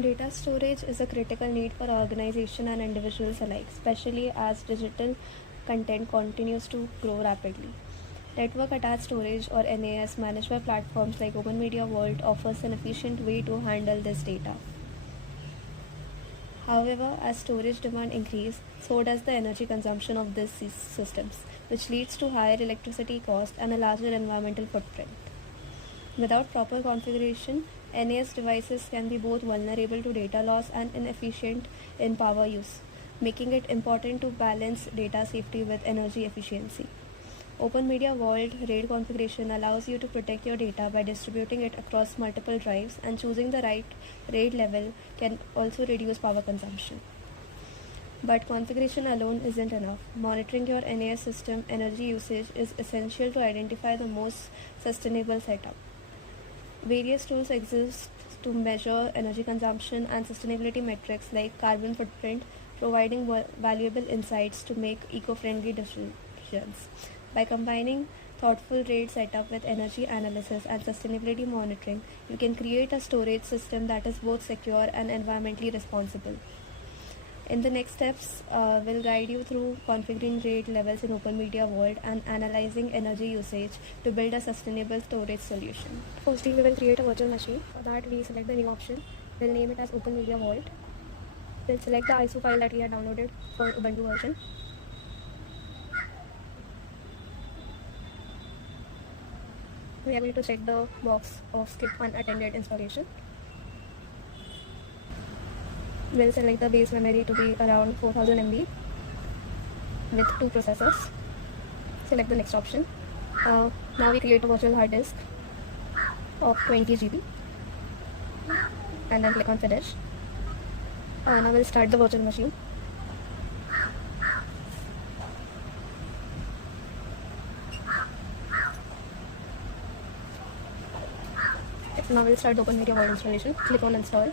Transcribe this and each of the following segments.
Data storage is a critical need for organization and individuals alike, especially as digital content continues to grow rapidly. Network attached storage or NAS managed by platforms like OpenMediaVault offers an efficient way to handle this data. However, as storage demand increases, so does the energy consumption of these systems, which leads to higher electricity cost and a larger environmental footprint. Without proper configuration, NAS devices can be both vulnerable to data loss and inefficient in power use, making it important to balance data safety with energy efficiency. OpenMediaVault RAID configuration allows you to protect your data by distributing it across multiple drives, and choosing the right RAID level can also reduce power consumption. But configuration alone isn't enough. Monitoring your NAS system energy usage is essential to identify the most sustainable setup. Various tools exist to measure energy consumption and sustainability metrics like carbon footprint, providing valuable insights to make eco-friendly decisions. By combining thoughtful RAID setup with energy analysis and sustainability monitoring, you can create a storage system that is both secure and environmentally responsible. In the next steps, we'll guide you through configuring RAID levels in OpenMediaVault and analyzing energy usage to build a sustainable storage solution. Firstly, we will create a virtual machine. For that, we select the new option. We'll name it as OpenMediaVault. We'll select the ISO file that we had downloaded for Ubuntu version. We are going to check the box of skip unattended installation. We'll select the base memory to be around 4000 MB with 2 processors. Select the next option. Now we create a virtual hard disk of 20 GB and then click on finish. Now we'll start the virtual machine. Now we'll start the OpenMediaVault installation. Click on install.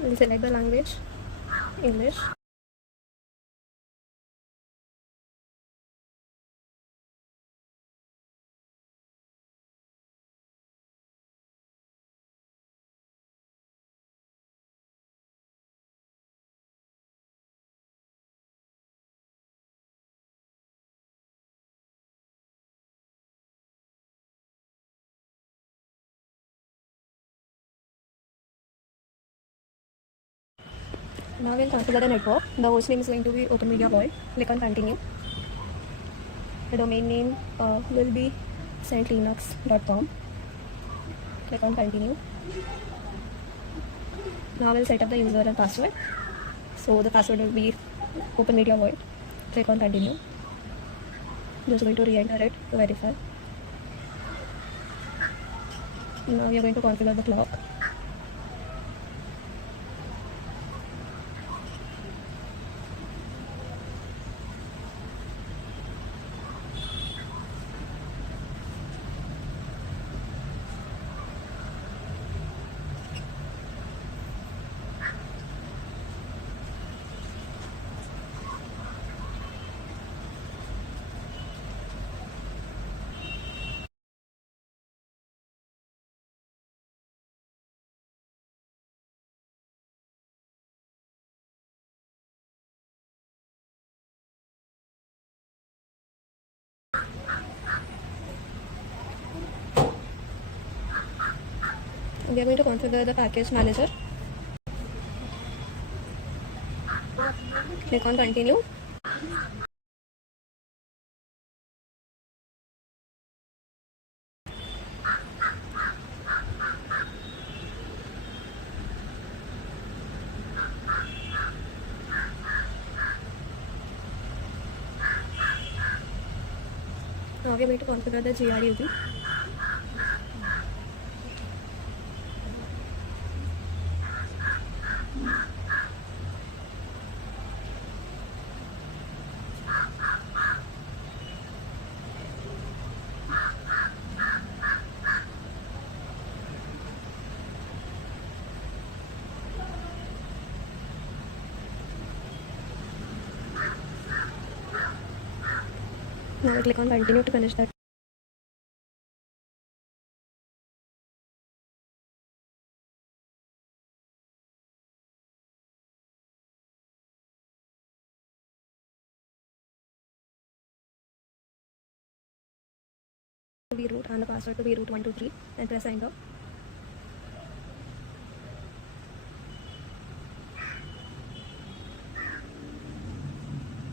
We'll select the language, English. Now we'll configure the network. The host name is going to be OpenMediaVault. Click on continue. The domain name will be centlinux.com. Click on continue. Now we'll set up the user and password. So the password will be OpenMediaVault. Click on continue. Just going to re-enter it to verify. Now we are going to configure the clock. We are going to configure the package manager. Click on continue. Now we are going to configure the GRUB. Now I click on continue to finish that. To be root and the password to be root123 and press enter.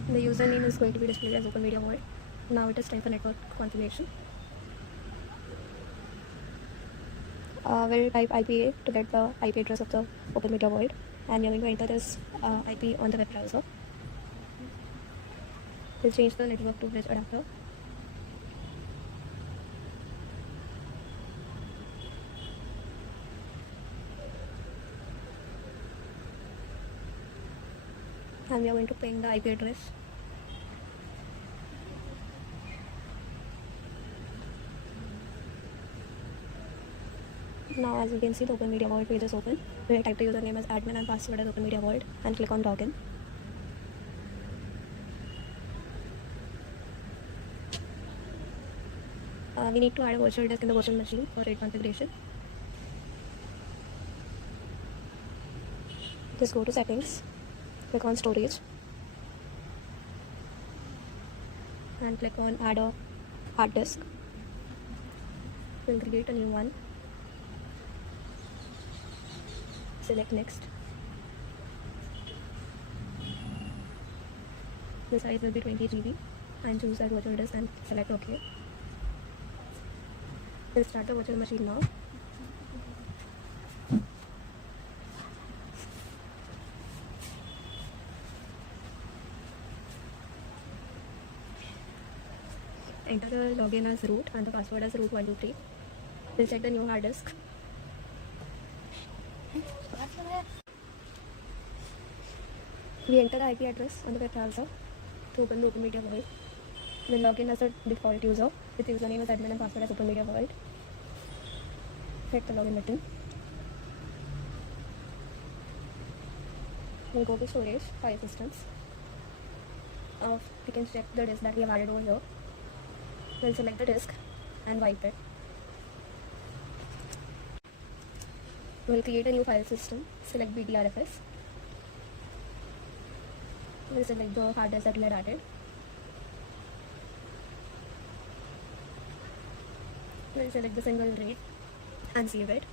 The username is going to be displayed as OpenMediaVault. Now it is time for network configuration. We'll type IPA to get the IP address of the OpenMediaVault, and you're going to enter this IP on the web browser. We'll change the network to bridge adapter. And we are going to ping the IP address. Now as you can see, the OpenMediaVault page is open. We'll type the username as admin and password as OpenMediaVault and click on login. We need to add a virtual disk in the virtual machine for RAID configuration. Just go to settings, click on storage, and click on add a hard disk. We'll create a new one. Select next. The size will be 20 GB and choose that virtual disk and select OK. We'll start the virtual machine now. Enter the login as root and the password as root123. We'll check the new hard disk. We enter the IP address on the web browser to open the OpenMediaVault. We'll log in as a default user with username as admin and password as OpenMediaVault. Hit the login button. We'll go to storage, file systems. We can check the disk that we have added over here. We'll select the disk and wipe it. We'll create a new file system. Select BTRFS. We'll select the hard disk that we had added. We'll select the single RAID and save it.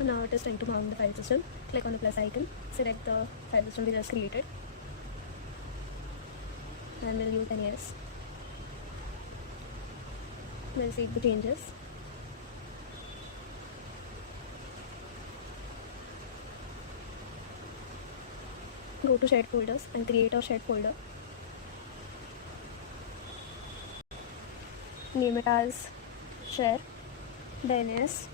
Now it is time to mount the file system. Click on the plus icon, select the file system we just created, and we'll use NAS. We'll save the changes. Go to shared folders and create a shared folder. Name it as share, the NAS,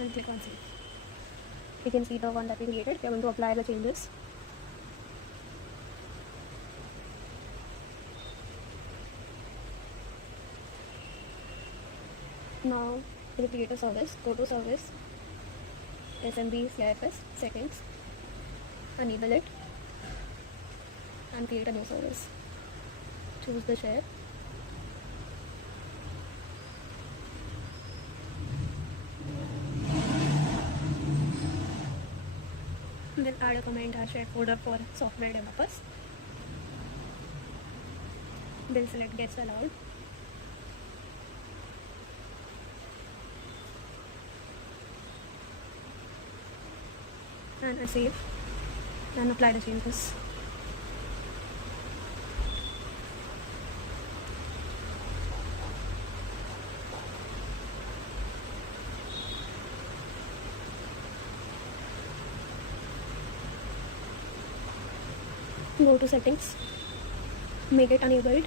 and click on save. You can see the one that we created. We are going to apply the changes. Now we'll create a service. Go to service, SMB/FS settings, enable it, and create a new service. Choose the share. Then add a comment as shared folder for software developers. Then select gets allowed. And save and apply the changes. Go to settings, make it enabled.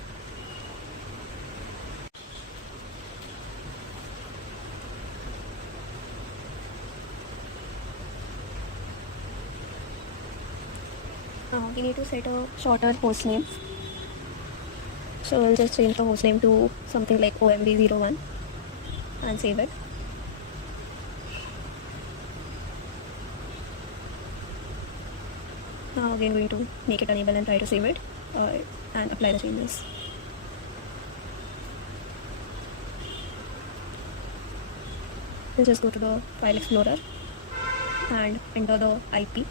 We need to set a shorter host name. So we'll just change the host name to something like OMB01 and save it. Now again going to make it enable and try to save it and apply the changes. We'll just go to the file explorer and enter the IP.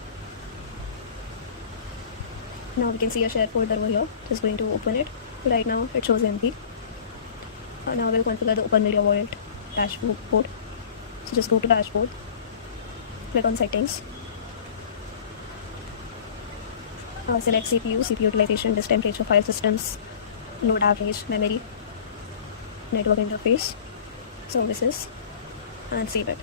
Now we can see a share folder over here. Just going to open it. Right now it shows empty. Now we'll configure the OpenMediaVault dashboard. So just go to dashboard, click on settings, select CPU utilization, disk temperature, file systems, load average, memory, network interface, services, and save it.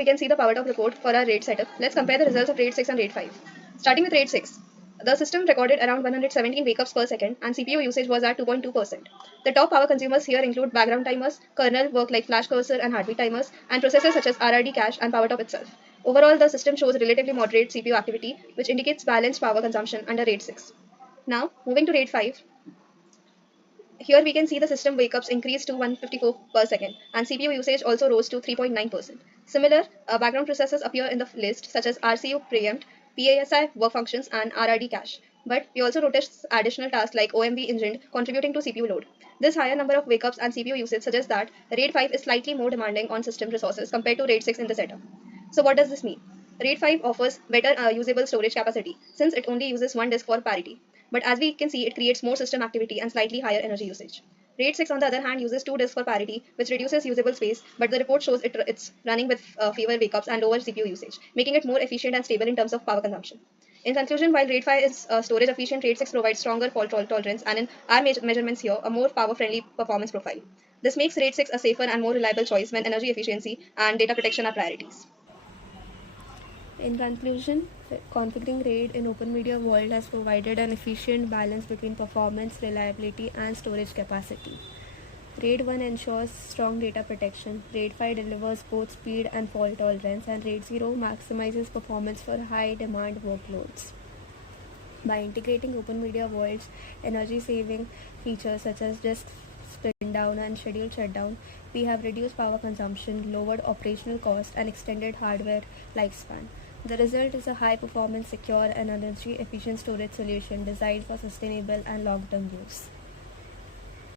We can see the power top report for our RAID setup. Let's compare the results of RAID 6 and RAID 5. Starting with RAID 6. The system recorded around 117 wake-ups per second and CPU usage was at 2.2%. The top power consumers here include background timers, kernel work like flash cursor and heartbeat timers, and processors such as RRD cache and PowerTop itself. Overall, the system shows relatively moderate CPU activity, which indicates balanced power consumption under RAID 6. Now, moving to RAID 5. Here we can see the system wake-ups increased to 154 per second and CPU usage also rose to 3.9%. Similar background processes appear in the list such as RCU preempt, PASI work functions and RRD cache. But we also notice additional tasks like OMV engine contributing to CPU load. This higher number of wake-ups and CPU usage suggests that RAID 5 is slightly more demanding on system resources compared to RAID 6 in the setup. So what does this mean? RAID 5 offers better usable storage capacity since it only uses one disk for parity. But as we can see, it creates more system activity and slightly higher energy usage. RAID 6 on the other hand uses two disks for parity, which reduces usable space, but the report shows it's running with fewer wake-ups and lower CPU usage, making it more efficient and stable in terms of power consumption. In conclusion, while RAID 5 is storage efficient, RAID 6 provides stronger fault tolerance and in our measurements here, a more power-friendly performance profile. This makes RAID 6 a safer and more reliable choice when energy efficiency and data protection are priorities. In conclusion, configuring RAID in OpenMediaVault has provided an efficient balance between performance, reliability, and storage capacity. RAID 1 ensures strong data protection, RAID 5 delivers both speed and fault tolerance, and RAID 0 maximizes performance for high demand workloads. By integrating OpenMediaVault's energy-saving features such as disk spin down and scheduled shutdown, we have reduced power consumption, lowered operational cost, and extended hardware lifespan. The result is a high-performance, secure, and energy-efficient storage solution designed for sustainable and long-term use.